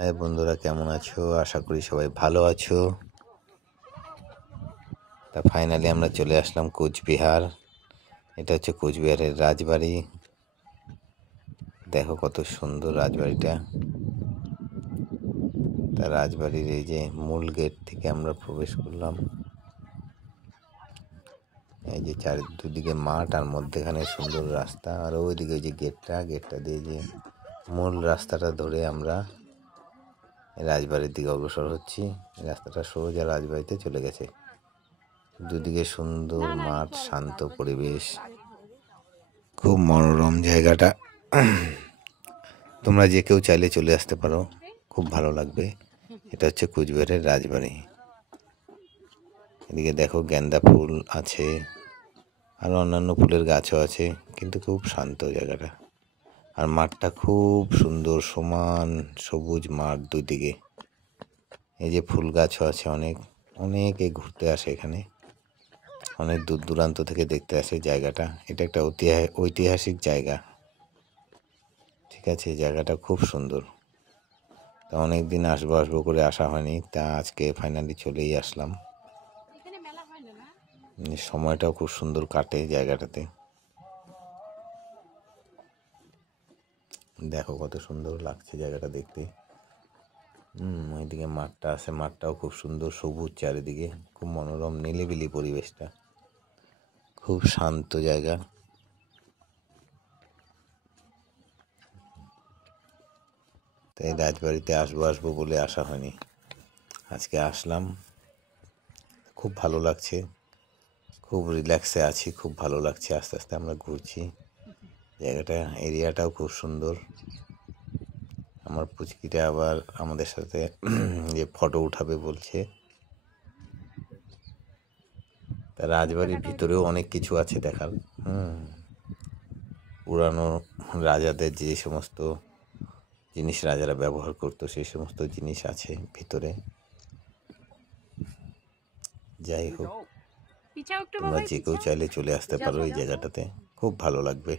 High বন্ধুরা, কেমন আছো? আশা করি সবাই ভালো আছো। তা ফাইনালি আমরা চলে আসলাম কোচবিহার। এটা হচ্ছে কোচবিহারের রাজবাড়ি। দেখো কত সুন্দর রাজবাড়িটা। তা রাজবাড়ির এই যে মূল গেট থেকে আমরা প্রবেশ করলাম। এই যে দুদিকে মাঠ আর মধ্যেখানে সুন্দর রাস্তা, আর ওইদিকে যে গেটটা দিয়ে যে মূল রাস্তাটা ধরে আমরা রাজবাড়ির দিকে অগ্রসর হচ্ছি। রাস্তাটা সোজা রাজবাড়িতে চলে গেছে। দুদিকে সুন্দর মাঠ, শান্ত পরিবেশ, খুব মনোরম জায়গাটা। তোমরা যে কেউ চাইলে চলে আসতে পারো, খুব ভালো লাগবে। এটা হচ্ছে কোচবিহারের রাজবাড়ি। এদিকে দেখো গেন্দা ফুল আছে, আর অন্যান্য ফুলের গাছও আছে, কিন্তু খুব শান্ত জায়গাটা। আর মাঠটা খুব সুন্দর, সমান সবুজ মাঠ দুদিকে। এই যে ফুল গাছও আছে, অনেকে ঘুরতে আসে এখানে, অনেক দূর দূরান্ত থেকে দেখতে আসে জায়গাটা। এটা একটা ঐতিহাসিক জায়গা, ঠিক আছে। জায়গাটা খুব সুন্দর। তা অনেক দিন আসবো করে আসা হয়নি, তা আজকে ফাইনালি চলেই আসলাম। সময়টাও খুব সুন্দর কাটে জায়গাটাতে। দেখো কত সুন্দর লাগছে জায়গাটা দেখতে। ওইদিকে মাঠটা আছে, মাঠটাও খুব সুন্দর, সবুজ চারিদিকে, খুব মনোরম নিলিবিলি পরিবেশটা, খুব শান্ত জায়গা। তাই রাজবাড়িতে আসবো বলে আসা হয়নি, আজকে আসলাম। খুব ভালো লাগছে, খুব রিল্যাক্সে আছি, খুব ভালো লাগছে। আস্তে আস্তে আমরা ঘুরছি জায়গাটা, এরিয়াটাও খুব সুন্দর। আমার পুচকিটা আবার আমাদের সাথে যে ফটো উঠাবে বলছে। তা রাজবাড়ির ভিতরেও অনেক কিছু আছে দেখার। পুরানো রাজাদের যে সমস্ত জিনিস রাজারা ব্যবহার করতো, সেই সমস্ত জিনিস আছে ভিতরে। যাই হোক, তোমরা যে কেউ চাইলে চলে আসতে পারো এই জায়গাটাতে, খুব ভালো লাগবে।